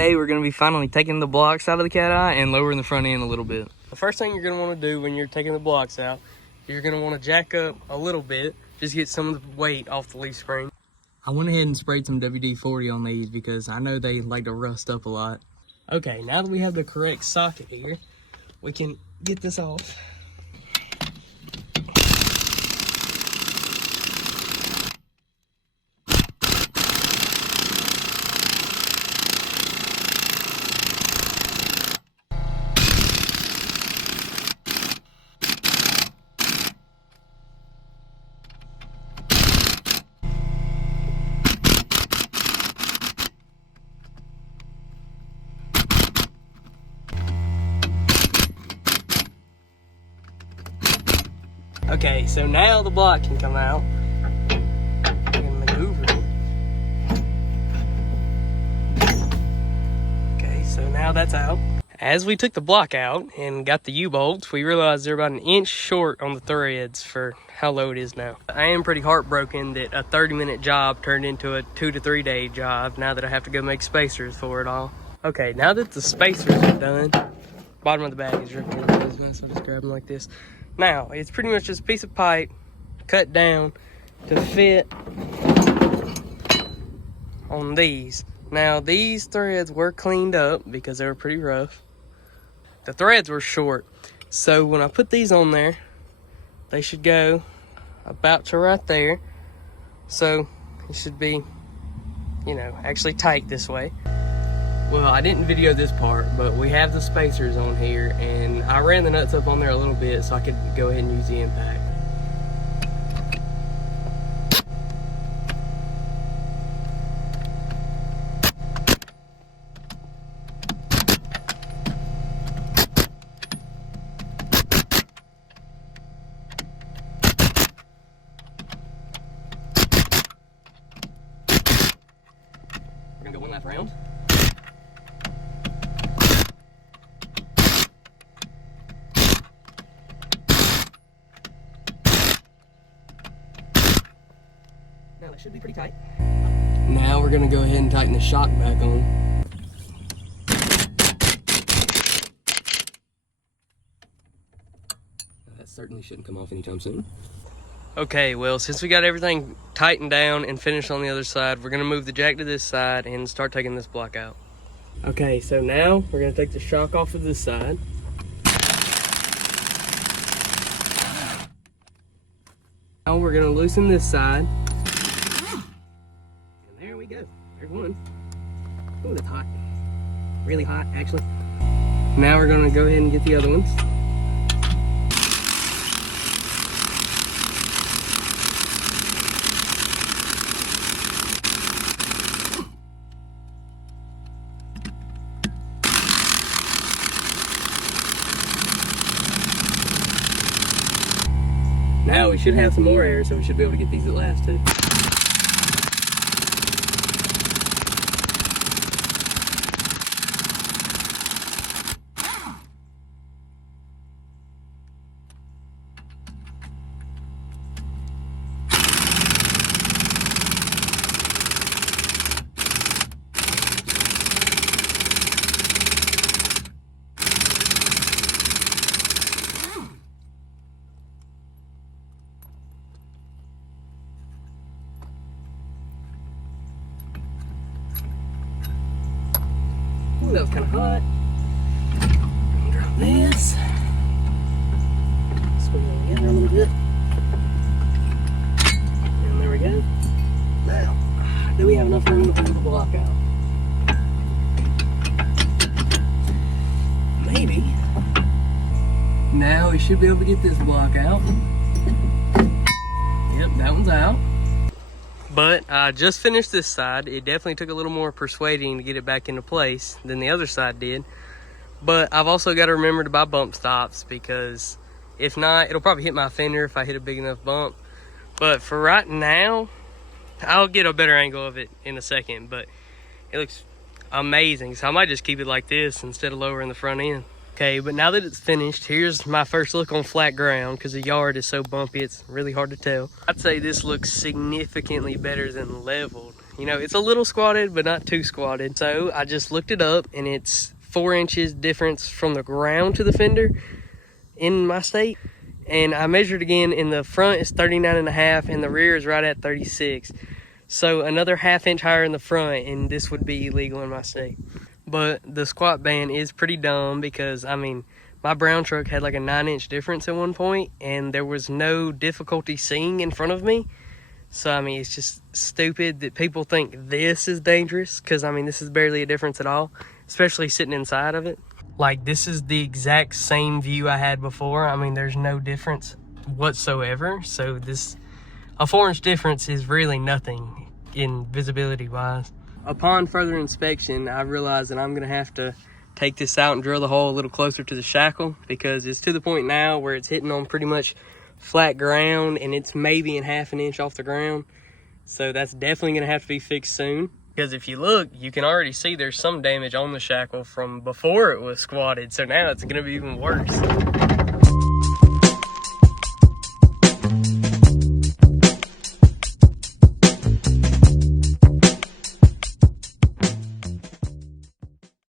Today we're going to be finally taking the blocks out of the Cateye and lowering the front end a little bit. The first thing you're going to want to do when you're taking the blocks out, you're going to want to jack up a little bit, just get some of the weight off the leaf spring. I went ahead and sprayed some WD-40 on these because I know they like to rust up a lot. Okay, now that we have the correct socket here, we can get this off. Okay, so now the block can come out. I can maneuver it. Okay, so now that's out. As we took the block out and got the U-bolts, we realized they're about an inch short on the threads for how low it is now. I am pretty heartbroken that a 30-minute job turned into a 2 to 3 day job now that I have to go make spacers for it all. Okay, now that the spacers are done, bottom of the bag is ripped into this, so I'll just grab them like this. Now, it's pretty much just a piece of pipe cut down to fit on these. Now, these threads were cleaned up because they were pretty rough. The threads were short, so when I put these on there, they should go about to right there. So, it should be, you know, actually tight this way. Well, I didn't video this part, but we have the spacers on here, and I ran the nuts up on there a little bit so I could go ahead and use the impact. We're gonna go one last round. Now that should be pretty tight. Now we're gonna go ahead and tighten the shock back on. That certainly shouldn't come off anytime soon. Okay, well, since we got everything tightened down and finished on the other side, we're gonna move the jack to this side and start taking this block out. Okay, so now we're gonna take the shock off of this side. Now we're gonna loosen this side. There we go. There's one. Ooh, that's hot. Really hot, actually. Now we're gonna go ahead and get the other ones. Now we should have some more air, so we should be able to get these at last too. Ooh, that was kind of hot. Drop this. Squeeze it together a little bit. And there we go. Now, do we have enough room to pull the block out? Maybe. Now we should be able to get this block out. Yep, that one's out. But I just finished this side. It definitely took a little more persuading to get it back into place than the other side did. But I've also got to remember to buy bump stops, because if not, it'll probably hit my fender if I hit a big enough bump. But for right now, I'll get a better angle of it in a second, but it looks amazing. So I might just keep it like this instead of lowering the front end. Okay, but now that it's finished, here's my first look on flat ground, because the yard is so bumpy, it's really hard to tell. I'd say this looks significantly better than leveled. You know, it's a little squatted, but not too squatted. So I just looked it up, and it's 4 inches difference from the ground to the fender in my state. And I measured again, in the front is 39.5 and the rear is right at 36. So another 1/2 inch higher in the front, and this would be illegal in my state. But the squat ban is pretty dumb because, I mean, my brown truck had like a 9-inch difference at one point, and there was no difficulty seeing in front of me. So, I mean, it's just stupid that people think this is dangerous, because, I mean, this is barely a difference at all, especially sitting inside of it. Like, this is the exact same view I had before. I mean, there's no difference whatsoever. So a 4-inch difference is really nothing in visibility wise. Upon further inspection, I realized that I'm gonna have to take this out and drill the hole a little closer to the shackle, because it's to the point now where it's hitting on pretty much flat ground, and it's maybe in 1/2 inch off the ground. So that's definitely gonna have to be fixed soon. Because if you look, you can already see there's some damage on the shackle from before it was squatted. So now it's gonna be even worse.